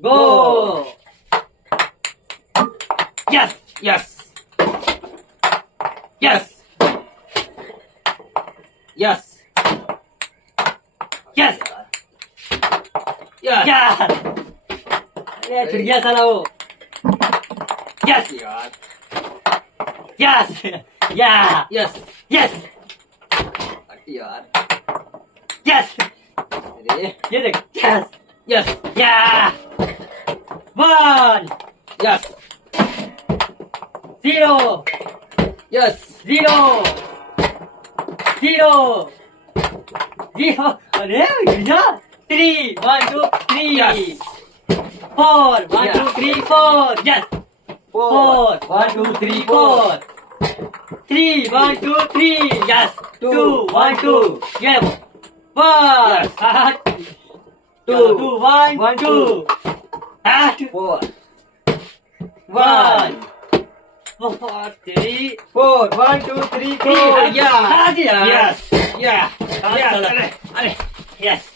Go. Yes. Yes. Yes. Yes. Yes. Yes. अरे छुट गया साला वो. Yes. यार. Yes. Yeah. Yes. Yes. यार. Yes. अरे. ये देख. Yes. Yes. Yeah. 1. Yes. 0. Yes. 0. 0. 0. अरे भैया 3. 1 2 3. Yes. 4. 1 2 3 4. Yes. 4. 1 2 3 4. 3 1 2 3. Yes. 2 1 2. Yeah. 1. Yes. 2 1 2. 4. 1 4 3 4. 1 2 3 4. Yeah. Yeah. Yes. Yeah. Yes. Yes. अरे. Yes.